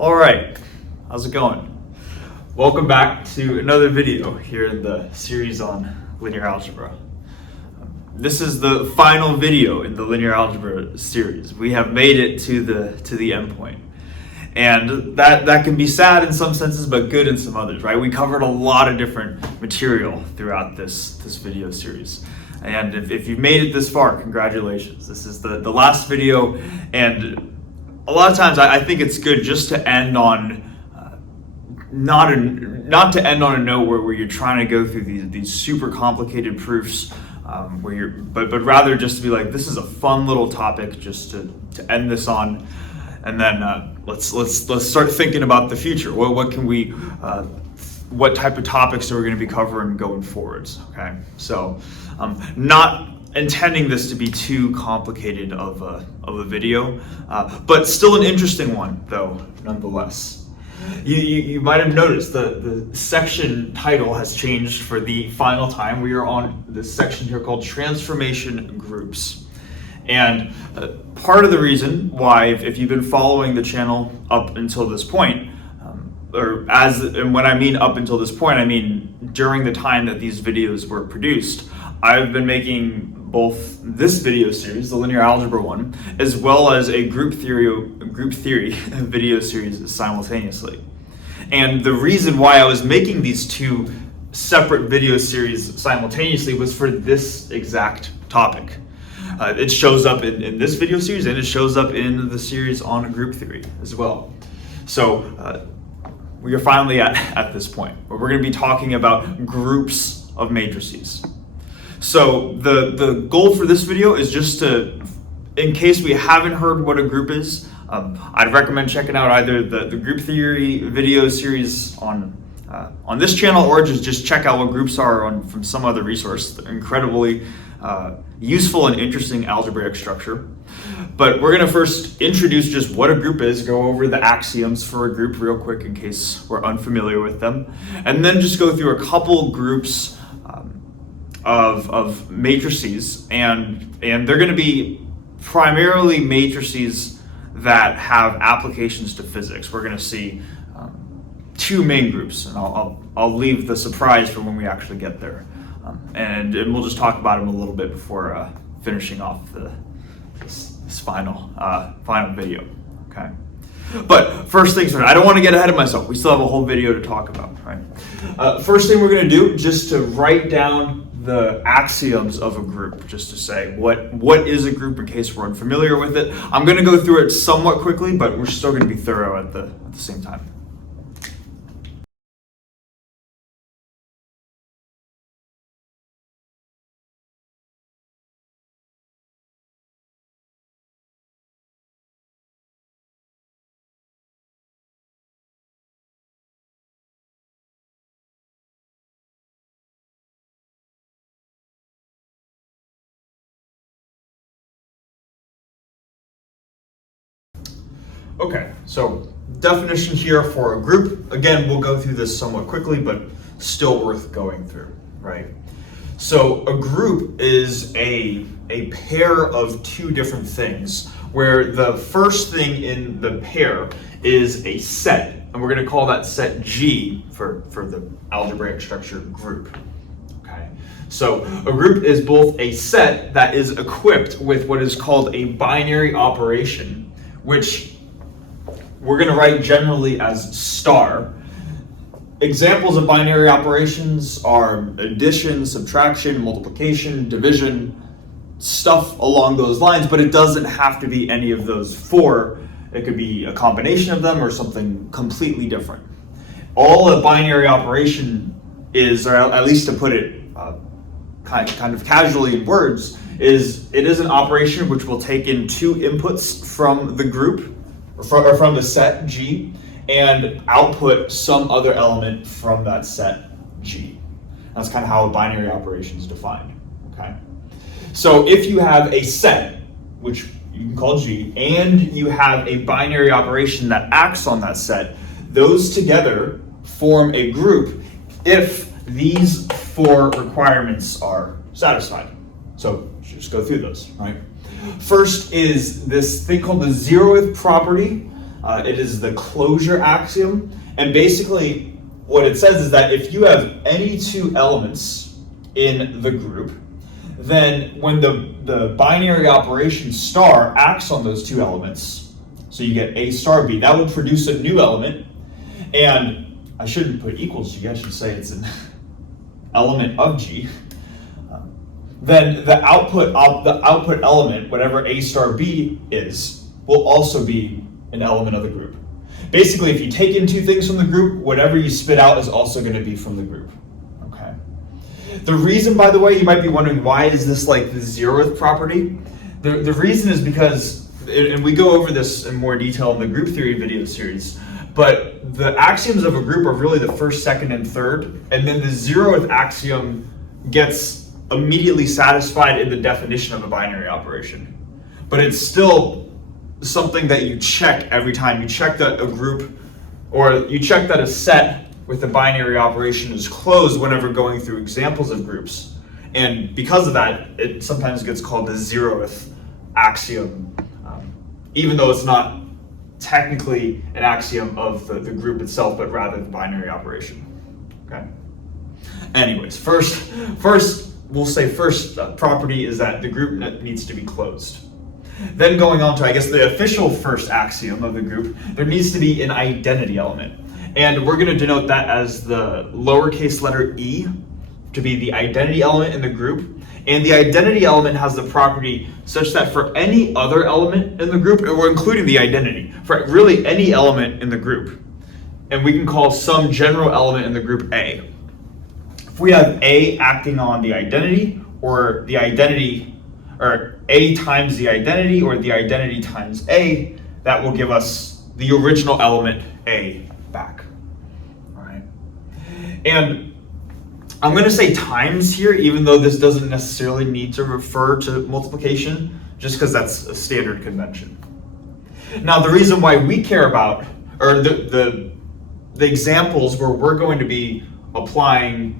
All right, how's it going? Welcome back to another video here in the series on linear algebra. This is the final video in the linear algebra series. We have made it to the end point. And that can be sad in some senses, but good in some others, right? We covered a lot of different material throughout this video series. And if you've made it this far, congratulations. This is the last video, and a lot of times I think it's good just to end on not to end on a note where you're trying to go through these super complicated proofs, but rather just to be like, this is a fun little topic just to end this on, and then let's start thinking about the future. What type of topics are we going to be covering going forwards? Okay, so not intending this to be too complicated of a video, but still an interesting one though, nonetheless. You might have noticed the section title has changed for the final time. We are on this section here called Transformation Groups. And part of the reason why, if you've been following the channel up until this point, and when I mean up until this point, I mean during the time that these videos were produced, I've been making both this video series, the linear algebra one, as well as a group theory video series simultaneously. And the reason why I was making these two separate video series simultaneously was for this exact topic. It shows up in this video series, and it shows up in the series on group theory as well. So we are finally at this point where we're going to be talking about groups of matrices. So the goal for this video is just to, in case we haven't heard what a group is, I'd recommend checking out either the group theory video series on this channel, or just check out what groups are from some other resource. They're incredibly useful and interesting algebraic structure. But we're going to first introduce just what a group is, go over the axioms for a group real quick in case we're unfamiliar with them, and then just go through a couple groups of matrices, and they're going to be primarily matrices that have applications to physics. We're going to see two main groups, and I'll leave the surprise for when we actually get there, and we'll just talk about them a little bit before finishing off this final video. Okay. But first things first, I don't want to get ahead of myself. We still have a whole video to talk about, right? First thing we're going to do, just to write down the axioms of a group, just to say what is a group in case we're unfamiliar with it. I'm going to go through it somewhat quickly, but we're still going to be thorough at the same time. Okay, so definition here for a group. Again, we'll go through this somewhat quickly, but still worth going through, right? So a group is a pair of two different things, where the first thing in the pair is a set, and we're going to call that set G for the algebraic structure group. Okay, so a group is both a set that is equipped with what is called a binary operation, which we're going to write generally as star. Examples of binary operations are addition, subtraction, multiplication, division, stuff along those lines, but it doesn't have to be any of those four. It could be a combination of them or something completely different. All a binary operation is, or at least to put it kind of casually in words, it is an operation which will take in two inputs from the group, or from the set G, and output some other element from that set G. That's kind of how a binary operation is defined. Okay. So if you have a set, which you can call G, and you have a binary operation that acts on that set, those together form a group if these four requirements are satisfied. So just go through those, right? First is this thing called the zeroth property. It is the closure axiom. And basically, what it says is that if you have any two elements in the group, then when the binary operation star acts on those two elements, so you get A star B, that would produce a new element. And I shouldn't put equals G, I should say it's an element of G. Then the output element, whatever A star B is, will also be an element of the group. Basically, if you take in two things from the group, whatever you spit out is also going to be from the group. Okay. The reason, by the way, you might be wondering, why is this like the zeroth property? The reason is because, and we go over this in more detail in the group theory video series, but the axioms of a group are really the first, second, and third, and then the zeroth axiom gets immediately satisfied in the definition of a binary operation. But it's still something that you check every time. You check that a group, or you check that a set with a binary operation is closed whenever going through examples of groups. And because of that, it sometimes gets called the zeroth axiom, even though it's not technically an axiom of the group itself, but rather the binary operation. Okay. Anyways, first property is that the group needs to be closed. Then going on to, I guess, the official first axiom of the group, there needs to be an identity element. And we're going to denote that as the lowercase letter e to be the identity element in the group. And the identity element has the property such that for any other element in the group, and we're including the identity, for really any element in the group, and we can call some general element in the group A. If we have A acting on the identity, or the identity, or A times the identity, or the identity times A, that will give us the original element A back. All right. And I'm going to say times here, even though this doesn't necessarily need to refer to multiplication, just because that's a standard convention. Now, the reason why we care about, or the examples where we're going to be applying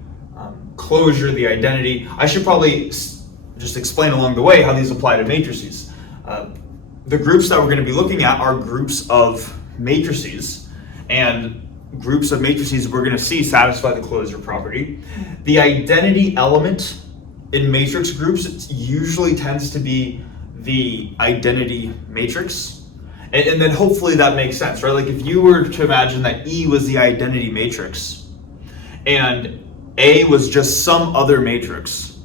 closure, the identity, I should probably just explain along the way how these apply to matrices. The groups that we're going to be looking at are groups of matrices, and groups of matrices we're going to see satisfy the closure property. The identity element in matrix groups, it usually tends to be the identity matrix. And then hopefully that makes sense, right? Like if you were to imagine that E was the identity matrix and A was just some other matrix,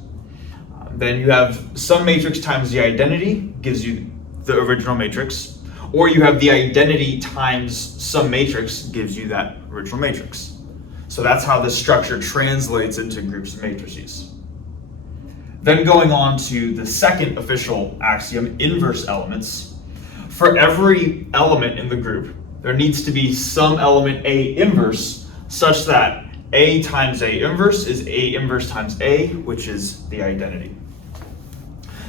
then you have some matrix times the identity gives you the original matrix, or you have the identity times some matrix gives you that original matrix. So that's how this structure translates into groups of matrices. Then going on to the second official axiom, inverse elements. For every element in the group, there needs to be some element A inverse such that A times A inverse is A inverse times A, which is the identity.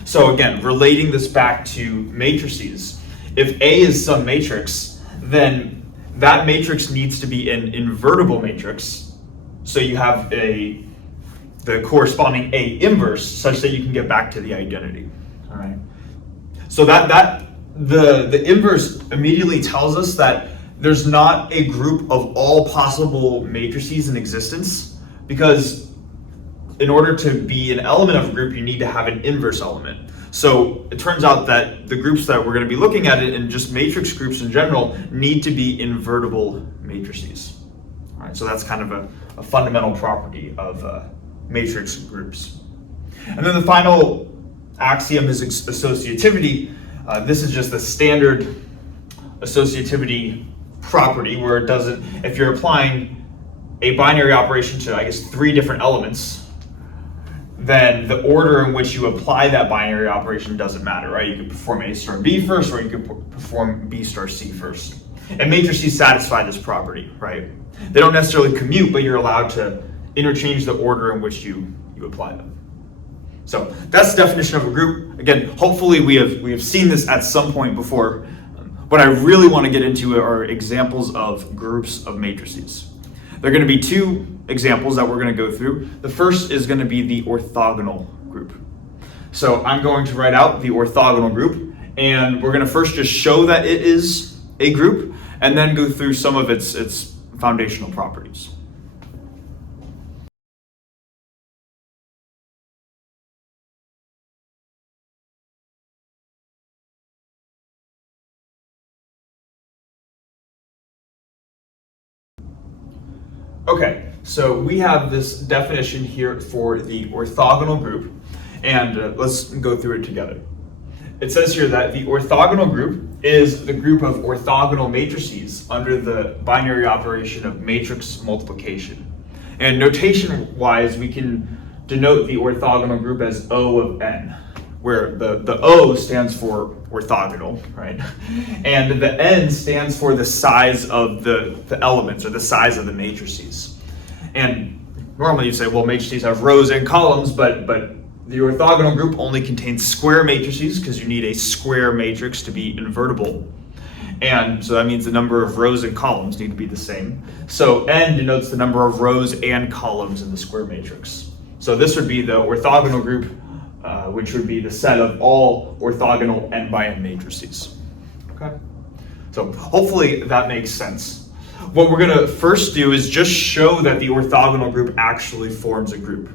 So again, relating this back to matrices, if A is some matrix, then that matrix needs to be an invertible matrix. So you have the corresponding A inverse such that you can get back to the identity. All right. So the inverse immediately tells us that there's not a group of all possible matrices in existence, because in order to be an element of a group, you need to have an inverse element. So it turns out that the groups that we're going to be looking at and just matrix groups in general need to be invertible matrices. All right, so that's kind of a fundamental property of matrix groups. And then the final axiom is associativity. This is just the standard associativity property where it doesn't, if you're applying a binary operation to, I guess, 3 different elements, then the order in which you apply that binary operation doesn't matter, right? You can perform A star B first, or you can perform B star C first. And matrices satisfy this property, right? They don't necessarily commute, but you're allowed to interchange the order in which you apply them. So that's the definition of a group. Again, hopefully we have seen this at some point before. What I really want to get into are examples of groups of matrices. There are going to be 2 examples that we're going to go through. The first is going to be the orthogonal group. So I'm going to write out the orthogonal group, and we're going to first just show that it is a group, and then go through some of its foundational properties. Okay, so we have this definition here for the orthogonal group, and let's go through it together. It says here that the orthogonal group is the group of orthogonal matrices under the binary operation of matrix multiplication. And notation-wise, we can denote the orthogonal group as O of n, where the O stands for orthogonal, right? And the n stands for the size of the elements, or the size of the matrices. And normally you say, well, matrices have rows and columns, but the orthogonal group only contains square matrices because you need a square matrix to be invertible. And so that means the number of rows and columns need to be the same. So n denotes the number of rows and columns in the square matrix. So this would be the orthogonal group, which would be the set of all orthogonal n by n matrices. Okay? So hopefully that makes sense. What we're going to first do is just show that the orthogonal group actually forms a group.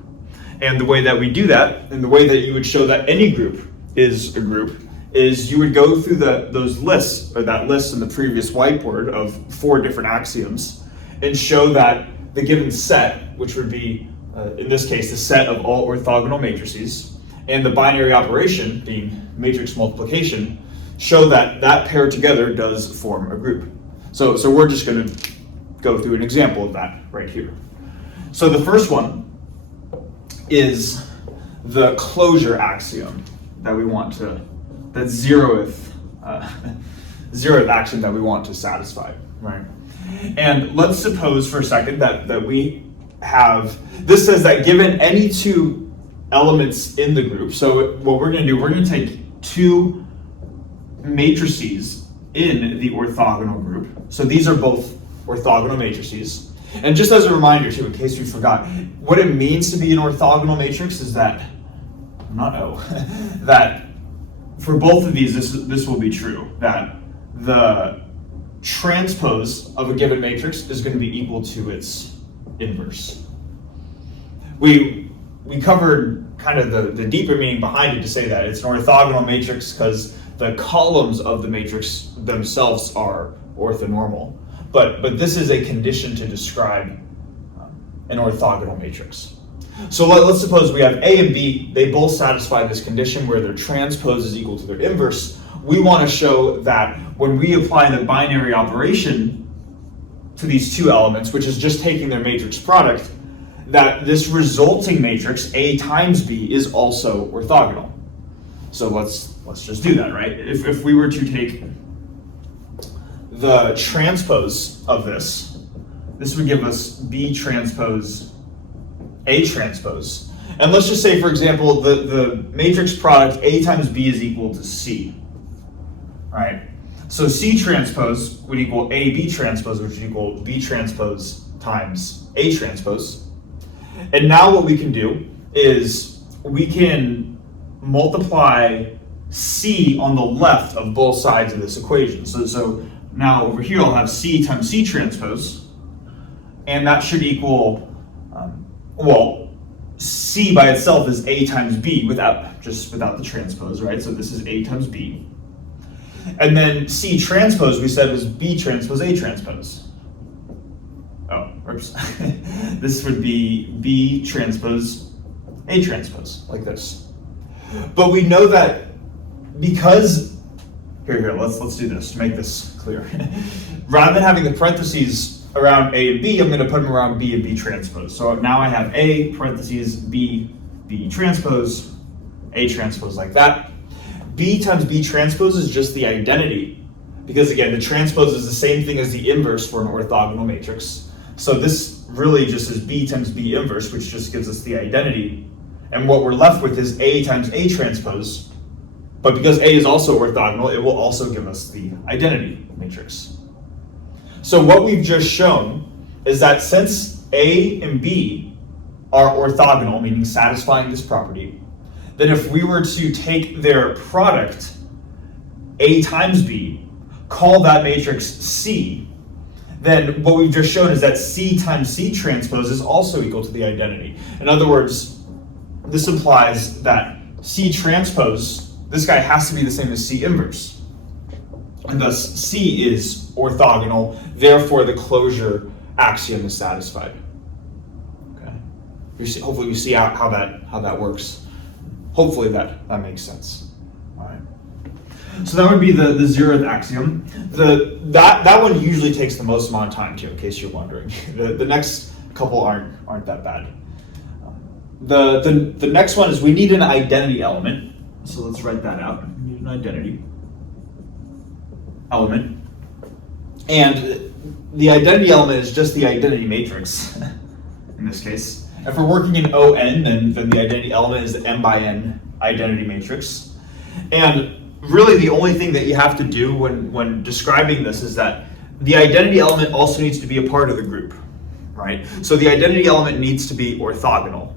And the way that we do that, and the way that you would show that any group is a group, is you would go through those lists, or that list in the previous whiteboard of 4 different axioms, and show that the given set, which would be, in this case, the set of all orthogonal matrices, and the binary operation, being matrix multiplication, show that that pair together does form a group. So we're just going to go through an example of that right here. So the first one is the closure axiom that we want to, that zeroth axiom that we want to satisfy, right? And let's suppose for a second that we have, this says that given any 2 elements in the group, so what we're going to do, we're going to take 2 matrices in the orthogonal group. So these are both orthogonal matrices. And just as a reminder too, in case we forgot, what it means to be an orthogonal matrix is that, that for both of these, this will be true, that the transpose of a given matrix is going to be equal to its inverse. We covered kind of the deeper meaning behind it to say that it's an orthogonal matrix because the columns of the matrix themselves are orthonormal. But this is a condition to describe an orthogonal matrix. So let's suppose we have A and B, they both satisfy this condition where their transpose is equal to their inverse. We want to show that when we apply the binary operation to these 2 elements, which is just taking their matrix product, that this resulting matrix, A times B, is also orthogonal. So let's just do that, right? If we were to take the transpose of this would give us B transpose A transpose. And let's just say, for example, the matrix product A times B is equal to C, right? So C transpose would equal AB transpose, which would equal B transpose times A transpose. And now what we can do is we can multiply C on the left of both sides of this equation. So now over here I'll have C times C transpose, and that should equal, C by itself is A times B without the transpose, right? So this is A times B. And then C transpose we said was B transpose A transpose. Oh, oops. This would be B transpose A transpose, like this. But we know that because, here, let's do this to make this clear. Rather than having the parentheses around A and B, I'm going to put them around B and B transpose. So now I have A parentheses B, B transpose, A transpose like that. B times B transpose is just the identity, because again, the transpose is the same thing as the inverse for an orthogonal matrix. So this really just is B times B inverse, which just gives us the identity. And what we're left with is A times A transpose. But because A is also orthogonal, it will also give us the identity matrix. So what we've just shown is that since A and B are orthogonal, meaning satisfying this property, then if we were to take their product, A times B, call that matrix C, then what we've just shown is that C times C transpose is also equal to the identity. In other words, this implies that C transpose, this guy has to be the same as C inverse. And thus C is orthogonal, therefore the closure axiom is satisfied. Okay. Hopefully we see how that works. Hopefully that makes sense. All right. So that would be the zeroth axiom. That one usually takes the most amount of time too, in case you're wondering. The next couple aren't that bad. The next one is we need an identity element. So let's write that out. We need an identity element. And the identity element is just the identity matrix in this case. If we're working in ON, then the identity element is the M by N identity matrix. And really the only thing that you have to do when describing this is that the identity element also needs to be a part of the group, right? So the identity element needs to be orthogonal.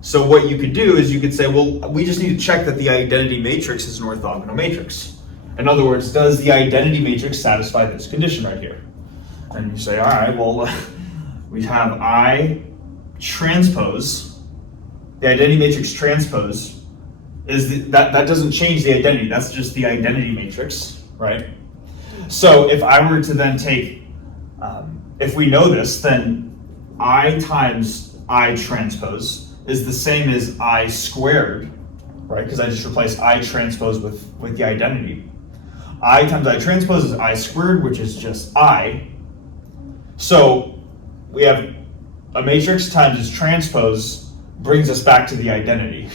So what you could do is you could say, well, we just need to check that the identity matrix is an orthogonal matrix. In other words, does the identity matrix satisfy this condition right here? And you say, all right, well, we have I transpose, the identity matrix transpose, that doesn't change the identity, that's just the identity matrix, right? So if I were to then take, if we know this, then I times I transpose is the same as I squared, right? Because I just replaced I transpose with the identity. I times I transpose is I squared, which is just I. So we have a matrix times its transpose brings us back to the identity.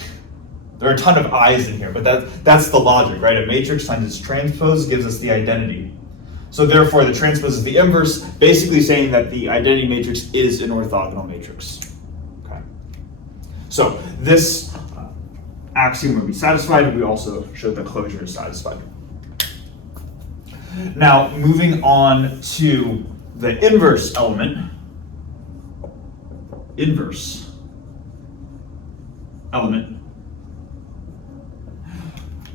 There are a ton of i's in here, but that's the logic, right? A matrix times its transpose gives us the identity. So therefore the transpose is the inverse, basically saying that the identity matrix is an orthogonal matrix. Okay. So this axiom would be satisfied. We also showed that closure is satisfied. Now moving on to the inverse element. Inverse element.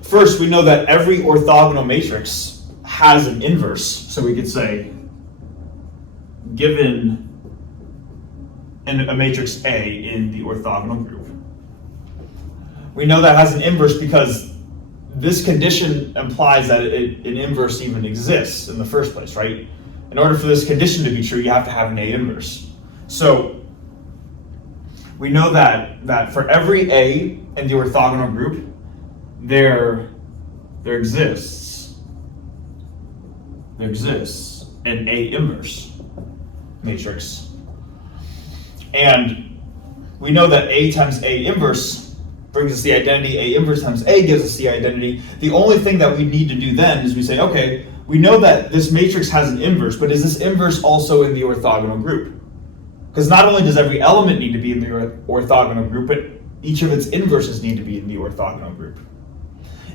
First, we know that every orthogonal matrix has an inverse. So we could say, given a matrix A in the orthogonal group, we know that has an inverse because this condition implies that an inverse even exists in the first place, right? In order for this condition to be true, you have to have an A inverse. So we know that for every A in the orthogonal group, there exists an A inverse matrix. And we know that A times A inverse brings us the identity, A inverse times A gives us the identity. The only thing that we need to do then is we say, okay, we know that this matrix has an inverse, but is this inverse also in the orthogonal group? Because not only does every element need to be in the orthogonal group, but each of its inverses need to be in the orthogonal group.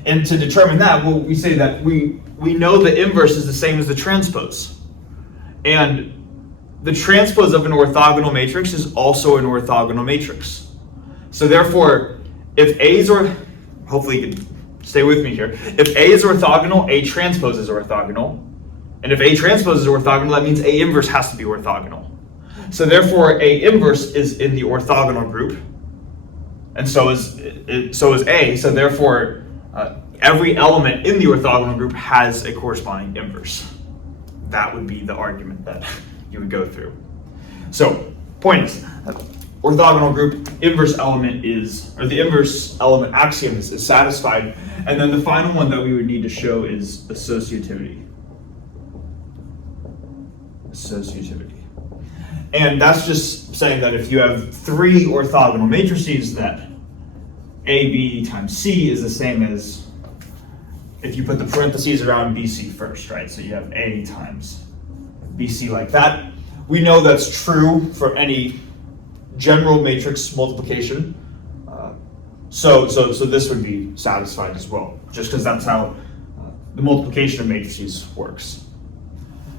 And to determine that, well, we say that we know the inverse is the same as the transpose. And the transpose of an orthogonal matrix is also an orthogonal matrix. So therefore, if A is hopefully you can stay with me here. If A is orthogonal, A transpose is orthogonal. And if A transpose is orthogonal, that means A inverse has to be orthogonal. So therefore, A inverse is in the orthogonal group. And so is A. So therefore, every element in the orthogonal group has a corresponding inverse. That would be the argument that you would go through. So, point is, orthogonal group inverse element the inverse element axiom is satisfied. And then the final one that we would need to show is associativity. And that's just saying that if you have three orthogonal matrices, that AB times C is the same as if you put the parentheses around BC first, right? So you have A times BC like that. We know that's true for any general matrix multiplication. So this would be satisfied as well, just because that's how the multiplication of matrices works.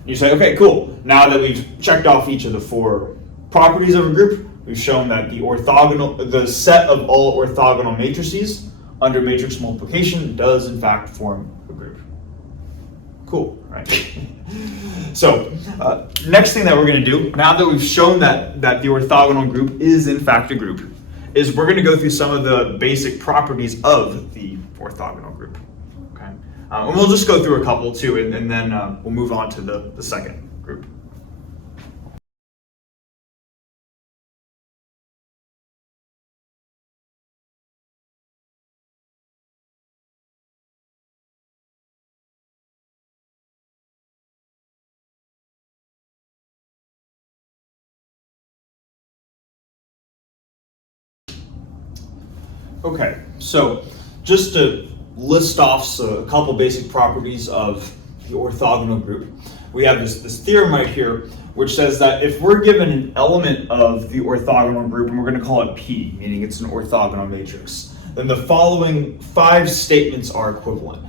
You say, okay, cool. Now that we've checked off each of the four properties of a group, we've shown that the set of all orthogonal matrices under matrix multiplication does in fact form a group. Cool, right? So, next thing that we're going to do, now that we've shown that the orthogonal group is in fact a group, is we're going to go through some of the basic properties of the orthogonal group. Okay, and we'll just go through a couple too, and then we'll move on to the second group. Okay, so just to list off a couple basic properties of the orthogonal group, we have this theorem right here, which says that if we're given an element of the orthogonal group, and we're going to call it P, meaning it's an orthogonal matrix, then the following 5 statements are equivalent.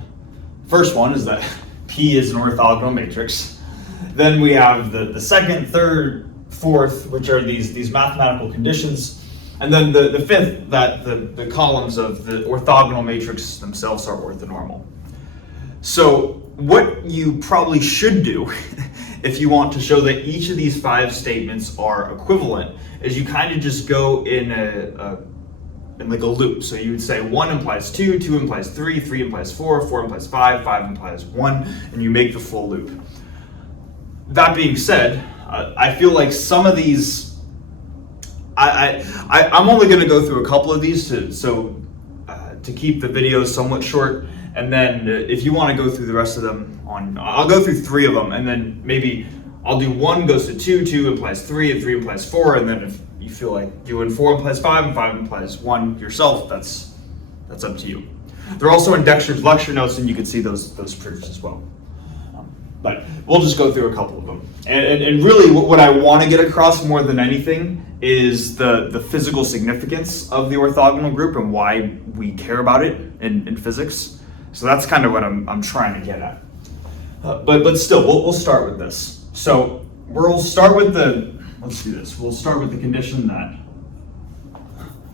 First one is that P is an orthogonal matrix. Then we have the second, third, fourth, which are these mathematical conditions. And then the fifth, that the columns of the orthogonal matrix themselves are orthonormal. So what you probably should do if you want to show that each of these 5 statements are equivalent is you kind of just go in like a loop. So you would say 1 implies 2, 2 implies 3, 3 implies 4, 4 implies 5, 5 implies 1, and you make the full loop. That being said, I feel like some of these I'm only going to go through a couple of these to keep the video somewhat short, and then if you want to go through the rest of them, I'll go through 3 of them, and then maybe I'll do 1 goes to 2, 2 implies 3, and 3 implies 4, and then if you feel like doing 4 implies 5 and 5 implies 1 yourself, that's up to you. They're also in Dexter's lecture notes, and you can see those proofs as well. But we'll just go through a couple of them. And really what I want to get across more than anything is the physical significance of the orthogonal group and why we care about it in physics. So that's kind of what I'm trying to get at. But still, we'll start with this. So we'll start with let's do this. We'll start with the condition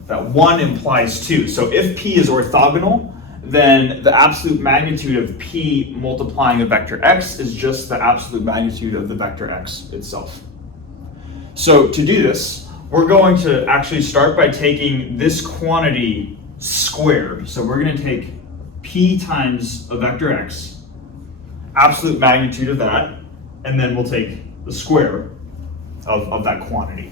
that 1 implies 2. So if P is orthogonal, then the absolute magnitude of P multiplying a vector x is just the absolute magnitude of the vector x itself. So to do this, we're going to actually start by taking this quantity squared. So we're going to take P times a vector x, absolute magnitude of that, and then we'll take the square of that quantity.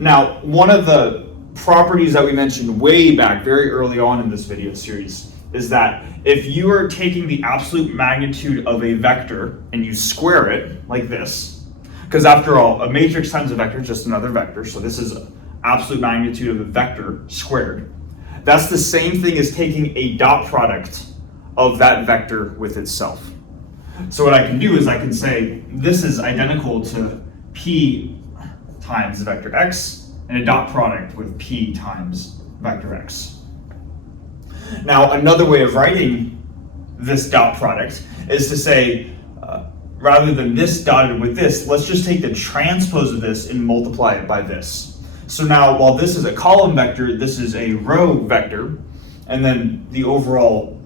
Now, one of the properties that we mentioned way back very early on in this video series is that if you are taking the absolute magnitude of a vector and you square it like this, because after all, a matrix times a vector is just another vector, so this is absolute magnitude of a vector squared. That's the same thing as taking a dot product of that vector with itself. So what I can do is I can say this is identical to P times vector x, and a dot product with P times vector x. Now, another way of writing this dot product is to say, rather than this dotted with this, let's just take the transpose of this and multiply it by this. So now, while this is a column vector, this is a row vector, and then the overall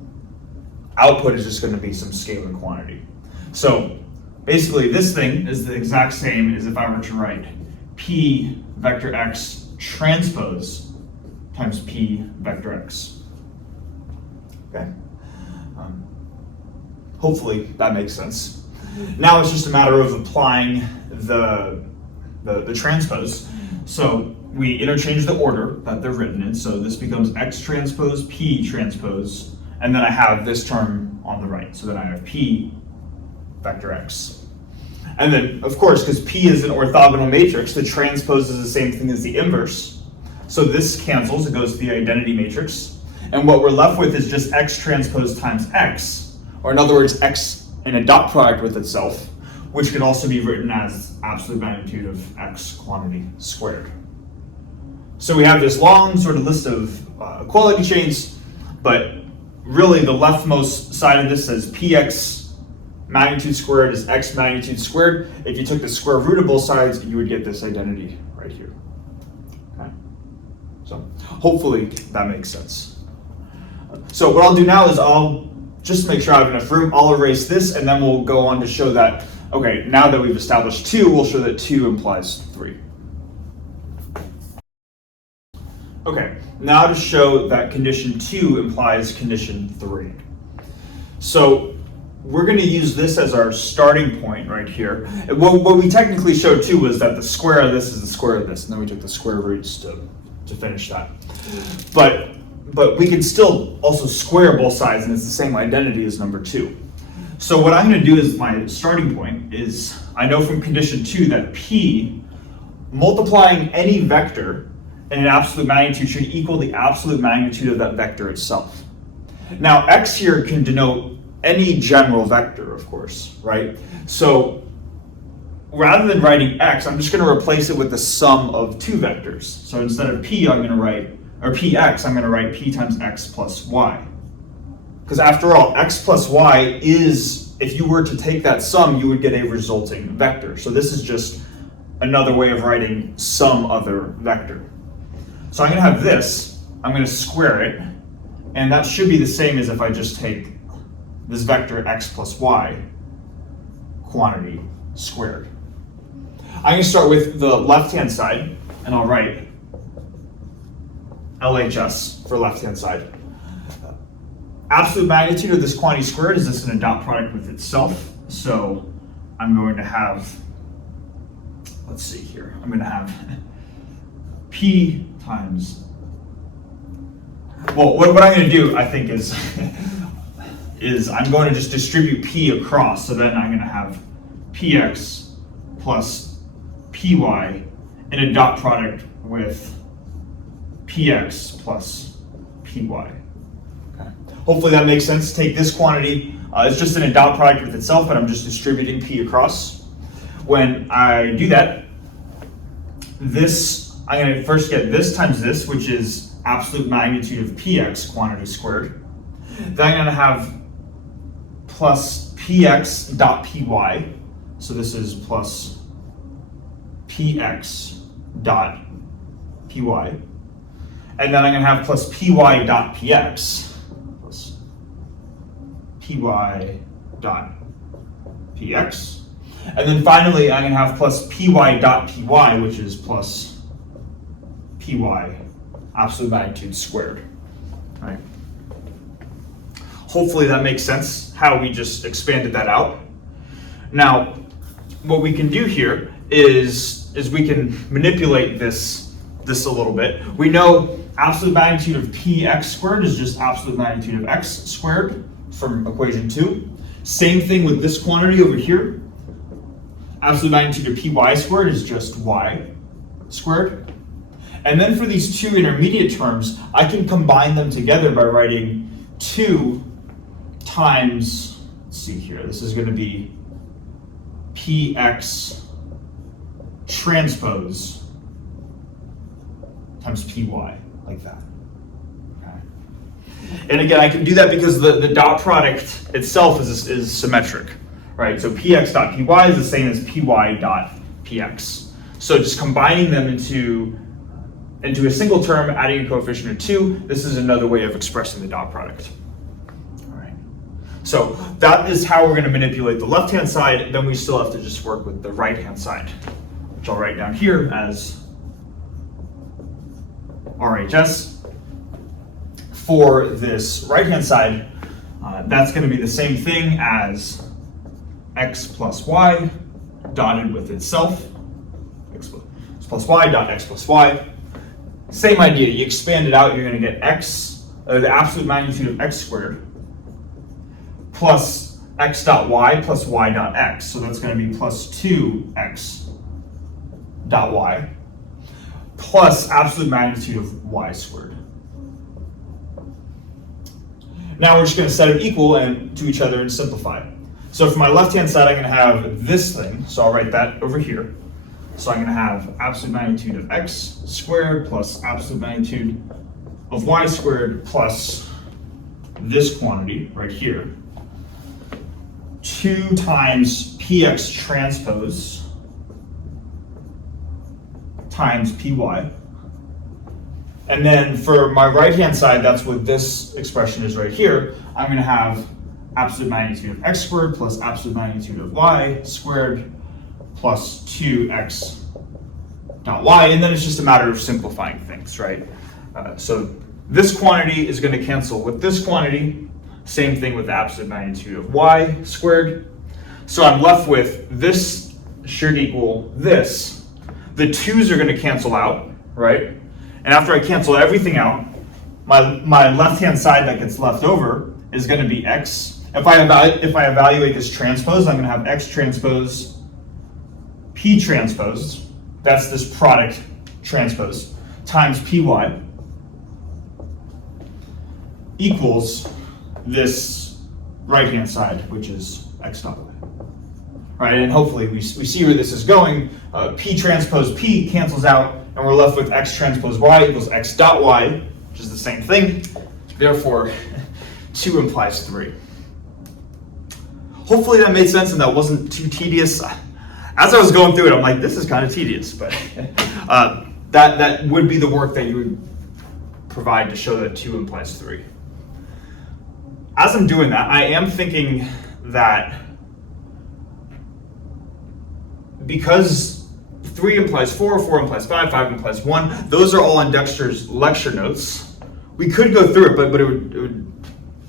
output is just going to be some scalar quantity. So basically, this thing is the exact same as if I were to write P vector x transpose times P vector x. Okay. Hopefully that makes sense. Now it's just a matter of applying the transpose. So we interchange the order that they're written in. So this becomes x transpose P transpose, and then I have this term on the right. So then I have P vector x. And then, of course, because P is an orthogonal matrix, the transpose is the same thing as the inverse. So this cancels, it goes to the identity matrix. And what we're left with is just x transpose times x, or in other words, x in a dot product with itself, which can also be written as absolute magnitude of x quantity squared. So we have this long sort of list of equality chains, but really the leftmost side of this says px magnitude squared is x magnitude squared. If you took the square root of both sides, you would get this identity right here. Okay. So hopefully that makes sense. So what I'll do now is I'll just to make sure I have enough room, I'll erase this, and then we'll go on to show that, okay, now that we've established 2, we'll show that 2 implies 3. Okay, now to show that condition 2 implies condition 3. So we're going to use this as our starting point right here. What we technically showed too was that the square of this is the square of this, and then we took the square roots to finish that. But we can still also square both sides, and it's the same identity as number 2. So what I'm going to do as my starting point is, I know from condition 2 that P multiplying any vector in an absolute magnitude should equal the absolute magnitude of that vector itself. Now, X here can denote any general vector, of course, right? So rather than writing X, I'm just going to replace it with the sum of 2 vectors. So instead of P, I'm going to write, or Px, I'm going to write P times X plus Y. Because after all, X plus Y is, if you were to take that sum, you would get a resulting vector. So this is just another way of writing some other vector. So I'm going to have this, I'm going to square it, and that should be the same as if I just take this vector X plus Y quantity squared. I'm going to start with the left-hand side, and I'll write LHS for left-hand side. Absolute magnitude of this quantity squared is just in a dot product with itself. So I'm going to have, let's see here, I'm going to have P times, well, what I'm going to do, I think, is I'm going to just distribute P across. So then I'm going to have Px plus Py in a dot product with Px plus Py. Okay. Hopefully that makes sense. Take this quantity, it's just in a dot product with itself, but I'm just distributing P across. When I do that, this, I'm going to first get this times this, which is absolute magnitude of Px quantity squared. Then I'm going to have plus Px dot Py. So this is plus Px dot Py. And then I'm going to have plus Py dot Px. Plus Py dot Px. And then finally, I'm going to have plus Py dot Py, which is plus Py absolute magnitude squared. All right. Hopefully that makes sense, how we just expanded that out. Now, what we can do here is we can manipulate this a little bit. We know absolute magnitude of Px squared is just absolute magnitude of X squared from equation 2. Same thing with this quantity over here. Absolute magnitude of Py squared is just Y squared. And then for these two intermediate terms, I can combine them together by writing 2 times, let's see here, this is going to be Px transpose times Py, like that. Okay. And again, I can do that because the dot product itself is symmetric, right? So Px dot Py is the same as Py dot Px. So just combining them into a single term, adding a coefficient of 2, this is another way of expressing the dot product. All right. So that is how we're going to manipulate the left-hand side. Then we still have to just work with the right-hand side, which I'll write down here as RHS. For this right-hand side, that's going to be the same thing as X plus Y dotted with itself. X plus Y dot X plus Y. Same idea, you expand it out, you're going to get X, the absolute magnitude of X squared, plus X dot Y plus Y dot X. So that's going to be plus 2X dot Y, plus absolute magnitude of Y squared. Now we're just going to set it equal and to each other and simplify. So for my left-hand side, I'm going to have this thing, so I'll write that over here. So I'm going to have absolute magnitude of X squared plus absolute magnitude of Y squared plus this quantity right here, 2 times Px transpose times Py. And then for my right-hand side, that's what this expression is right here. I'm going to have absolute magnitude of x squared plus absolute magnitude of y squared plus 2x dot y, and then it's just a matter of simplifying things, right? So this quantity is going to cancel with this quantity, same thing with the absolute magnitude of y squared. So I'm left with this should equal this. The 2's are going to cancel out, right? And after I cancel everything out, my left-hand side that gets left over is going to be x. If I evaluate this transpose, I'm going to have x transpose p transpose. That's this product transpose times py equals this right-hand side, which is x dot y. Right, and hopefully we see where this is going. P transpose P cancels out, and we're left with x transpose y equals x dot y, which is the same thing. Therefore, 2 implies 3. Hopefully that made sense and that wasn't too tedious. As I was going through it, I'm like, this is kind of tedious, but that would be the work that you would provide to show that 2 implies 3. As I'm doing that, I am thinking that because 3 implies 4, 4 implies 5, 5 implies 1, those are all on Dexter's lecture notes. We could go through it, but it would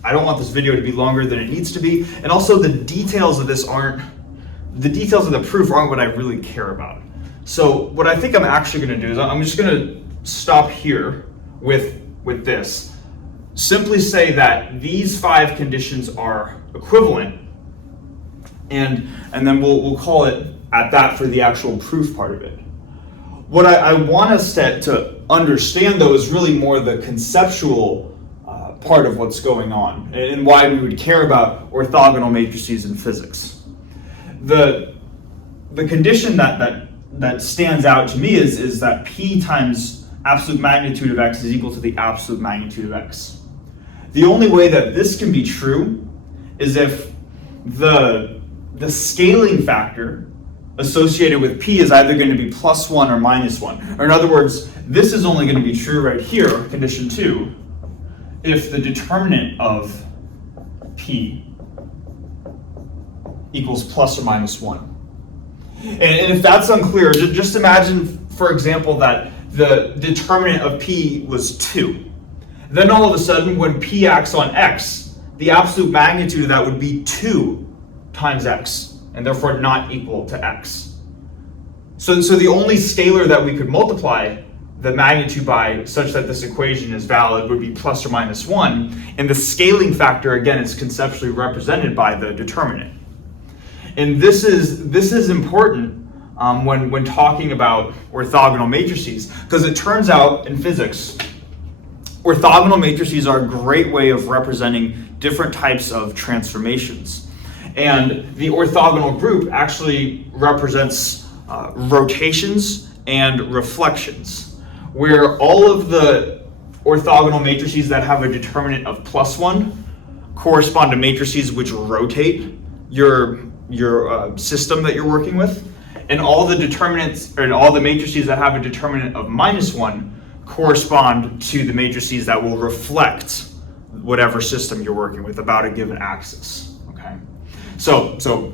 I don't want this video to be longer than it needs to be. And also the details of this aren't, the details of the proof aren't what I really care about. So what I think I'm actually going to do is I'm just going to stop here with this. Simply say that these 5 conditions are equivalent, and then we'll call it at that for the actual proof part of it. What I want us to understand, though, is really more the conceptual part of what's going on and why we would care about orthogonal matrices in physics. The condition that stands out to me is that P times absolute magnitude of x is equal to the absolute magnitude of x. The only way that this can be true is if the scaling factor associated with P is either going to be +1 or -1. Or in other words, this is only going to be true right here, condition 2, if the determinant of P equals +or -1. And if that's unclear, just imagine, for example, that the determinant of P was 2. Then all of a sudden, when P acts on x, the absolute magnitude of that would be 2 times x, and therefore not equal to x. So the only scalar that we could multiply the magnitude by such that this equation is valid would be +or -1, and the scaling factor, again, is conceptually represented by the determinant. And this is important when talking about orthogonal matrices, because it turns out in physics, orthogonal matrices are a great way of representing different types of transformations. And the orthogonal group actually represents rotations and reflections, where all of the orthogonal matrices that have a determinant of +1 correspond to matrices which rotate your system that you're working with, and all the determinants and all the matrices that have a determinant of -1 correspond to the matrices that will reflect whatever system you're working with about a given axis. Okay, so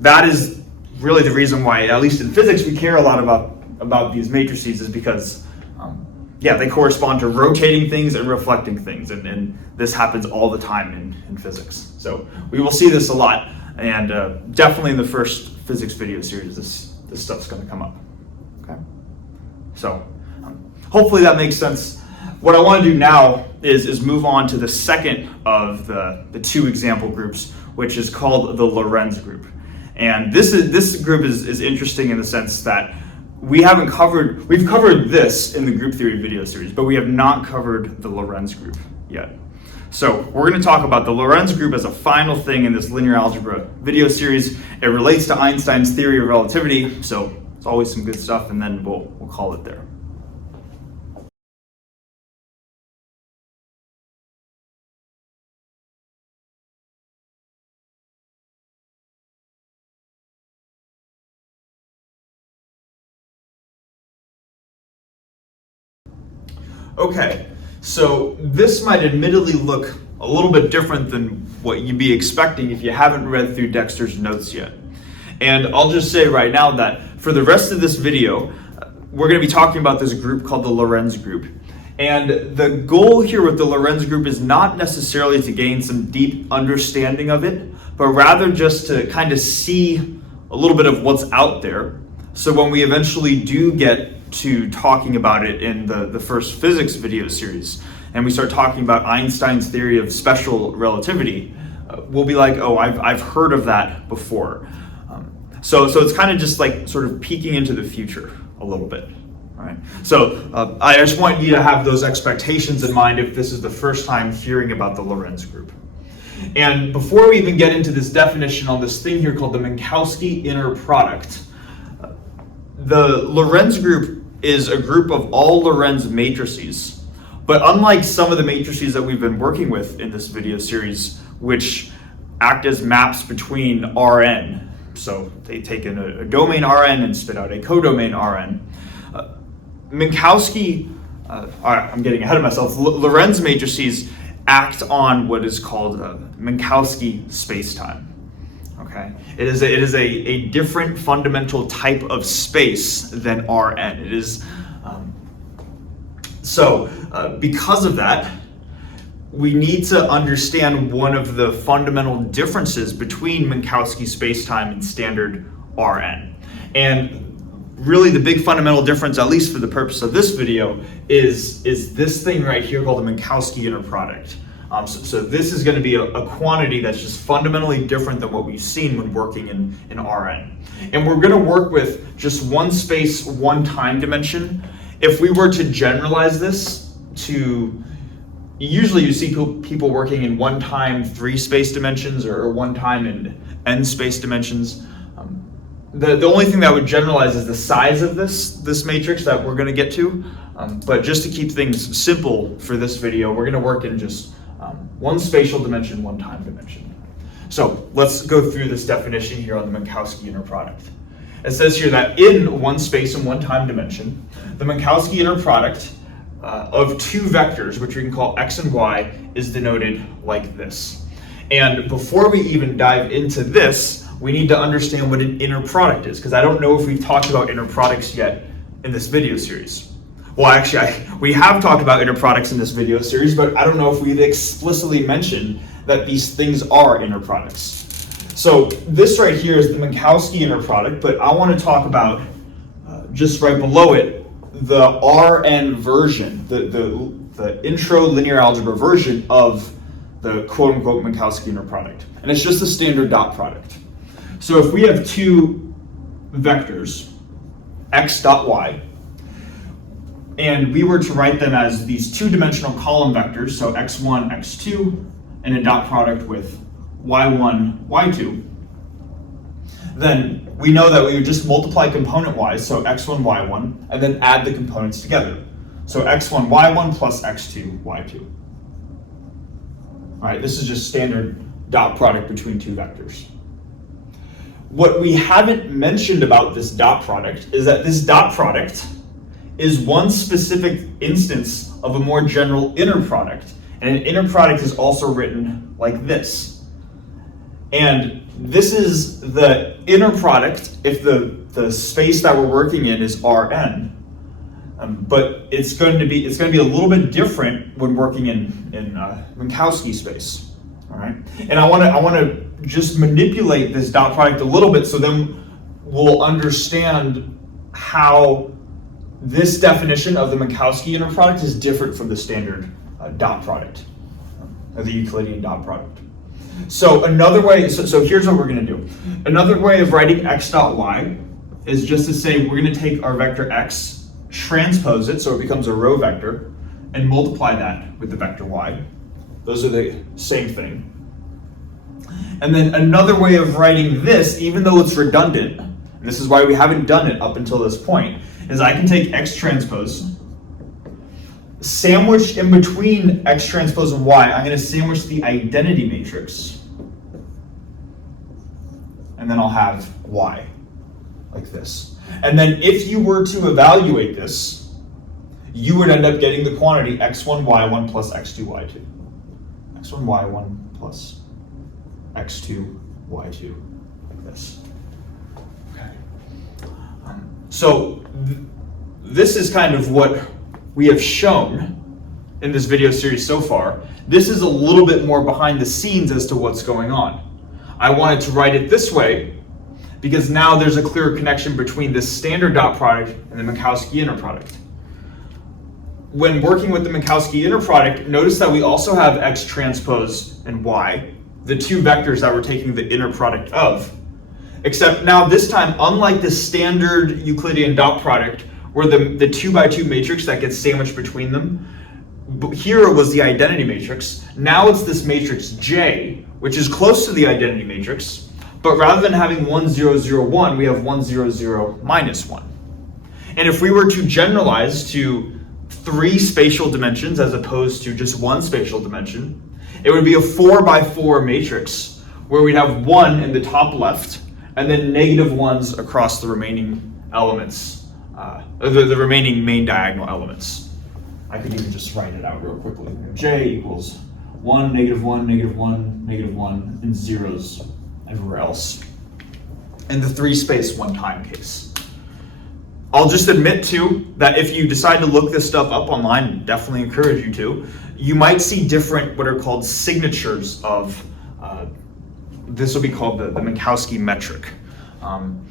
that is really the reason why, at least in physics, we care a lot about these matrices, is because they correspond to rotating things and reflecting things, and this happens all the time in physics. So we will see this a lot, and definitely in the first physics video series, this stuff's going to come up. Okay, so hopefully that makes sense. What I want to do now is move on to the second of the 2 example groups, which is called the Lorentz group. And this group is interesting in the sense that we've covered this in the group theory video series, but we have not covered the Lorentz group yet. So we're going to talk about the Lorentz group as a final thing in this linear algebra video series. It relates to Einstein's theory of relativity, so it's always some good stuff, and then we'll call it there. Okay, so this might admittedly look a little bit different than what you'd be expecting if you haven't read through Dexter's notes yet. And I'll just say right now that for the rest of this video, we're going to be talking about this group called the Lorenz group. And the goal here with the Lorenz group is not necessarily to gain some deep understanding of it, but rather just to kind of see a little bit of what's out there. So when we eventually do get to talking about it in the first physics video series, and we start talking about Einstein's theory of special relativity, we'll be like, oh, I've heard of that before. So it's kind of just like sort of peeking into the future a little bit. All right. So I just want you to have those expectations in mind if this is the first time hearing about the Lorenz group. And before we even get into this definition on this thing here called the Minkowski inner product, the Lorenz group is a group of all Lorenz matrices. But unlike some of the matrices that we've been working with in this video series, which act as maps between Rn, so they take in a domain Rn and spit out a codomain Rn, Minkowski, I'm getting ahead of myself, Lorenz matrices act on what is called Minkowski spacetime. Okay, it is a different fundamental type of space than Rn. It is because of that, we need to understand one of the fundamental differences between Minkowski spacetime and standard Rn. And really the big fundamental difference, at least for the purpose of this video, is this thing right here called the Minkowski inner product. So this is going to be a quantity that's just fundamentally different than what we've seen when working in Rn. And we're going to work with just one space, one time dimension. If we were to generalize this to, usually you see people working in one time 3 space dimensions or one time in n space dimensions. The only thing that would generalize is the size of this matrix that we're going to get to. But just to keep things simple for this video, we're going to work in just one spatial dimension, one time dimension. So let's go through this definition here on the Minkowski inner product. It says here that in one space and one time dimension, the Minkowski inner product of 2 vectors, which we can call x and y, is denoted like this. And before we even dive into this, we need to understand what an inner product is, because I don't know if we've talked about inner products yet in this video series. Well, actually, we have talked about inner products in this video series, but I don't know if we've explicitly mentioned that these things are inner products. So this right here is the Minkowski inner product, but I want to talk about, just right below it, the Rn version, the intro linear algebra version of the quote-unquote Minkowski inner product. And it's just the standard dot product. So if we have 2 vectors, x dot y, and we were to write them as these 2-dimensional column vectors, so x1, x2, and a dot product with y1, y2, then we know that we would just multiply component-wise, so x1, y1, and then add the components together. So x1, y1 plus x2, y2. All right, this is just standard dot product between 2 vectors. What we haven't mentioned about this dot product is that this dot product is one specific instance of a more general inner product. And an inner product is also written like this. And this is the inner product if the space that we're working in is Rn. But it's going to be a little bit different when working in Minkowski space. All right, and I want to just manipulate this dot product a little bit, so then we'll understand how this definition of the Minkowski inner product is different from the standard dot product, or the Euclidean dot product. So another way, so here's what we're going to do. Another way of writing x dot y is just to say we're going to take our vector x, transpose it so it becomes a row vector, and multiply that with the vector y. Those are the same thing. And then another way of writing this, even though it's redundant, and this is why we haven't done it up until this point, is I can take x transpose, sandwiched in between x transpose and y, I'm going to sandwich the identity matrix. And then I'll have y, like this. And then if you were to evaluate this, you would end up getting the quantity x1, y1 plus x2, y2. x1, y1 plus x2, y2, like this. Okay. So this is kind of what we have shown in this video series so far. This is a little bit more behind the scenes as to what's going on. I wanted to write it this way because now there's a clear connection between the standard dot product and the Minkowski inner product. When working with the Minkowski inner product, notice that we also have x transpose and y, the two vectors that we're taking the inner product of. Except now this time, unlike the standard Euclidean dot product, where the 2 by 2 matrix that gets sandwiched between them, here it was the identity matrix. Now it's this matrix J, which is close to the identity matrix, but rather than having 1, 0, 0, 1, we have 1, 0, 0, minus 1. And if we were to generalize to 3 spatial dimensions as opposed to just 1 spatial dimension, it would be a 4 by 4 matrix where we'd have 1 in the top left and then negative 1s across the remaining elements, the remaining main diagonal elements. I could even just write it out real quickly. J equals 1, negative 1, negative 1, negative 1, and zeros everywhere else. In the 3 space 1 time case. I'll just admit too that if you decide to look this stuff up online, definitely encourage you to, you might see different what are called signatures of, this will be called the Minkowski metric.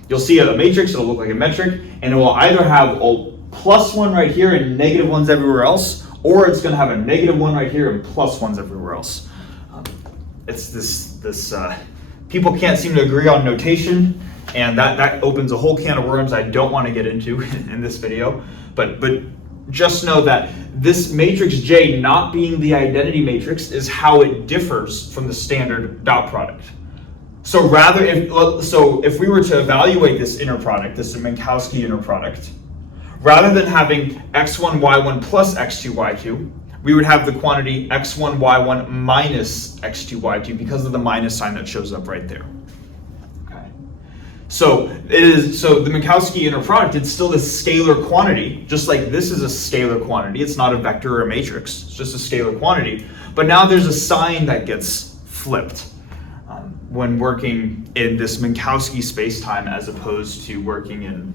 You'll see a matrix, it'll look like a metric, and it will either have a +1 right here and negative 1s everywhere else, or it's going to have a negative 1 right here and +1s everywhere else. It's this people can't seem to agree on notation, and that opens a whole can of worms I don't want to get into in this video. But just know that this matrix J not being the identity matrix is how it differs from the standard dot product. So if we were to evaluate this inner product, this Minkowski inner product, rather than having x1, y1 plus x2, y2, we would have the quantity x1, y1 minus x2, y2 because of the minus sign that shows up right there. Okay. So the Minkowski inner product, it's still a scalar quantity, just like this is a scalar quantity. It's not a vector or a matrix, it's just a scalar quantity. But now there's a sign that gets flipped when working in this Minkowski spacetime as opposed to working in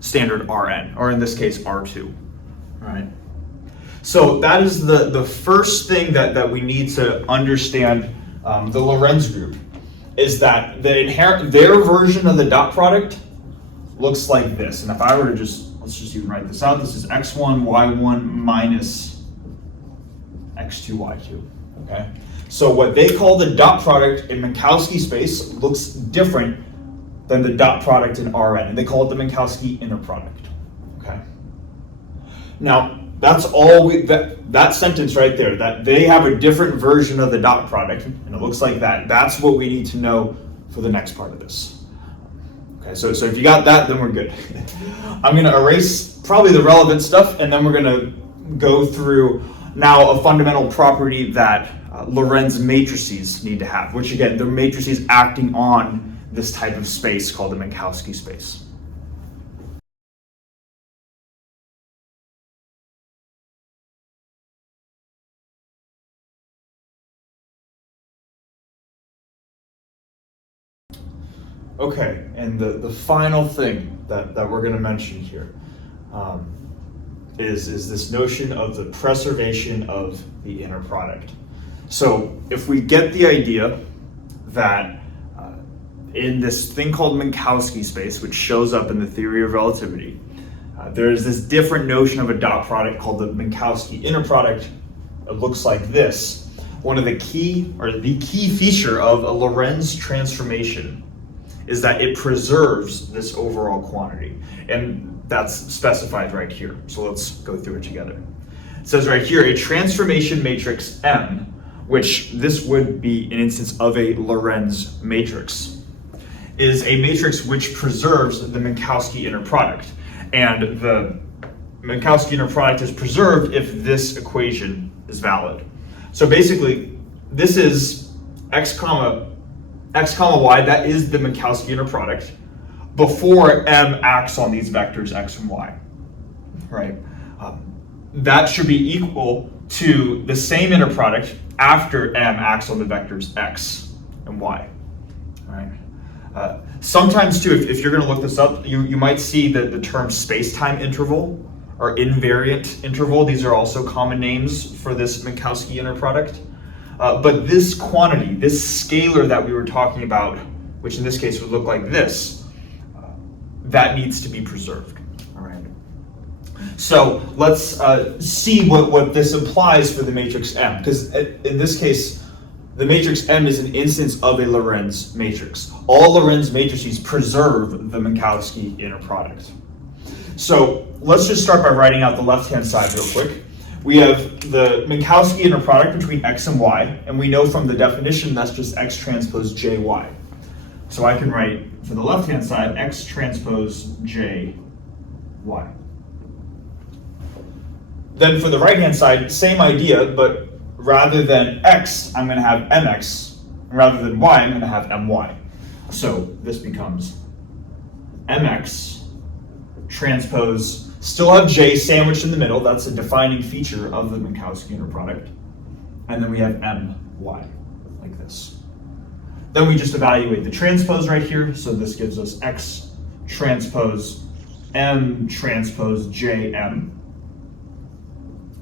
standard Rn, or in this case R2, right? So that is the first thing that we need to understand the Lorentz group, is that their version of the dot product looks like this. And if I were to let's just even write this out, this is x1, y1 minus x2, y2, okay? So what they call the dot product in Minkowski space looks different than the dot product in Rn, and they call it the Minkowski inner product. Okay. Now that's all that sentence right there, that they have a different version of the dot product, and it looks like that. That's what we need to know for the next part of this. Okay, so if you got that, then we're good. I'm going to erase probably the relevant stuff, and then we're going to go through now a fundamental property that Lorentz matrices need to have, which again, they're matrices acting on this type of space called the Minkowski space. Okay, and the final thing that we're going to mention here is this notion of the preservation of the inner product. So if we get the idea that in this thing called Minkowski space, which shows up in the theory of relativity, there's this different notion of a dot product called the Minkowski inner product. It looks like this. The key feature of a Lorentz transformation is that it preserves this overall quantity, and that's specified right here. So let's go through it together. It says right here, a transformation matrix M, which this would be an instance of a Lorentz matrix, is a matrix which preserves the Minkowski inner product. And the Minkowski inner product is preserved if this equation is valid. So basically, this is x comma y, that is the Minkowski inner product, before M acts on these vectors x and y, right? That should be equal to the same inner product after m acts on the vectors x and y. All right. Sometimes too, if you're going to look this up, you might see the term space-time interval or invariant interval. These are also common names for this Minkowski inner product. But this quantity, this scalar that we were talking about, which in this case would look like this, that needs to be preserved. All right. So let's see what this implies for the matrix M, because in this case, the matrix M is an instance of a Lorentz matrix. All Lorentz matrices preserve the Minkowski inner product. So let's just start by writing out the left-hand side real quick. We have the Minkowski inner product between x and y, and we know from the definition that's just x transpose jy. So I can write for the left-hand side x transpose jy. Then for the right-hand side, same idea, but rather than x, I'm going to have mx, and rather than y, I'm going to have my. So this becomes mx transpose, still have j sandwiched in the middle, that's a defining feature of the Minkowski inner product, and then we have my, like this. Then we just evaluate the transpose right here, so this gives us x transpose m transpose jm,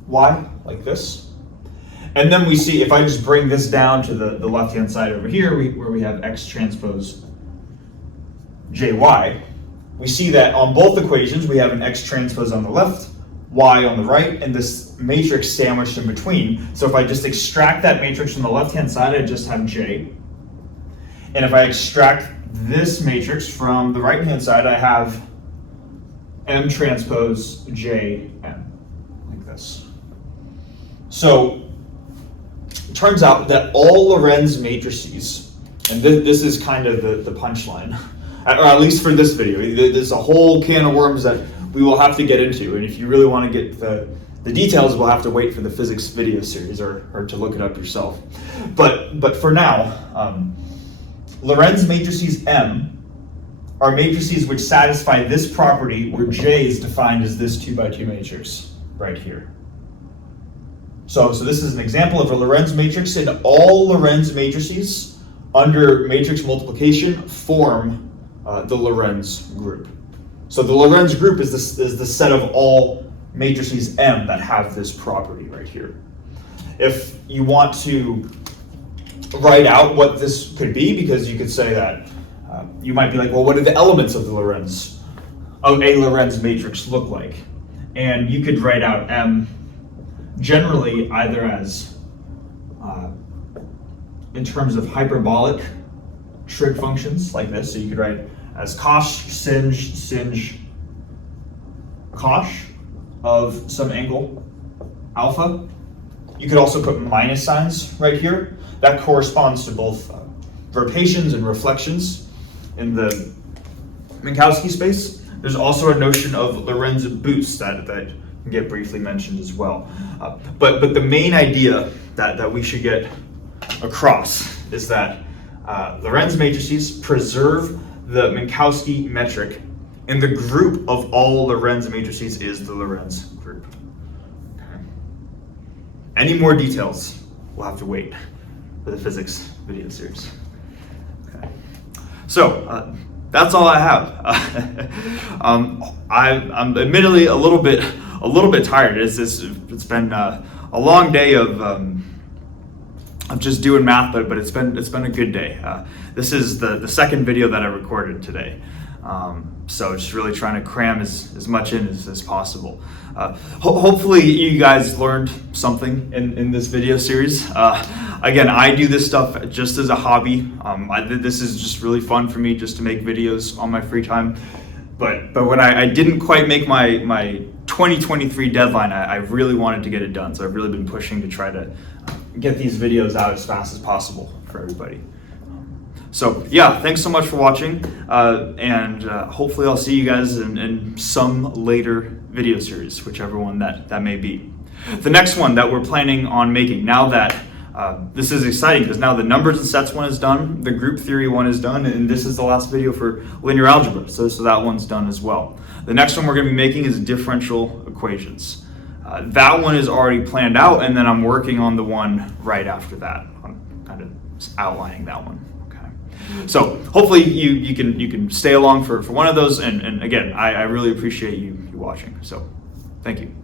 y, like this. And then we see, if I just bring this down to the left-hand side over here, where we have x transpose jy, we see that on both equations, we have an x transpose on the left, y on the right, and this matrix sandwiched in between. So if I just extract that matrix from the left-hand side, I just have j. And if I extract this matrix from the right-hand side, I have m transpose jm, like this. So it turns out that all Lorentz matrices, and this is kind of the punchline, or at least for this video, there's a whole can of worms that we will have to get into, and if you really want to get the details, we'll have to wait for the physics video series or to look it up yourself. But for now, Lorentz matrices M are matrices which satisfy this property where J is defined as this 2x2 matrix right here. So this is an example of a Lorentz matrix, and all Lorentz matrices under matrix multiplication form the Lorentz group. So the Lorentz group is the set of all matrices M that have this property right here. If you want to write out what this could be, because you could say that you might be like, well, what do the elements of a Lorentz matrix look like? And you could write out M generally either as in terms of hyperbolic trig functions like this. So you could write as cosh, sinh, cosh of some angle alpha. You could also put minus signs right here. That corresponds to both rotations and reflections in the Minkowski space. There's also a notion of Lorentz boost that can get briefly mentioned as well. But the main idea that we should get across is that Lorentz matrices preserve the Minkowski metric, and the group of all Lorentz matrices is the Lorentz group. Okay. Any more details, we'll have to wait for the physics video series. Okay. So that's all I have. I'm admittedly a little bit tired. It's been a long day of just doing math, but it's been a good day. This is the second video that I recorded today. So just really trying to cram as much in as possible. Hopefully you guys learned something in this video series. Again, I do this stuff just as a hobby. This is just really fun for me just to make videos on my free time. But when I didn't quite make my 2023 deadline, I really wanted to get it done. So I've really been pushing to try to get these videos out as fast as possible for everybody. So yeah, thanks so much for watching, and hopefully I'll see you guys in some later video series, whichever one that may be. The next one that we're planning on making, now that this is exciting because now the numbers and sets one is done, the group theory one is done, and this is the last video for linear algebra, so that one's done as well. The next one we're going to be making is differential equations. That one is already planned out, and then I'm working on the one right after that, on kind of outlining that one. Okay. So hopefully you can stay along for one of those, and again, I really appreciate you watching. So thank you.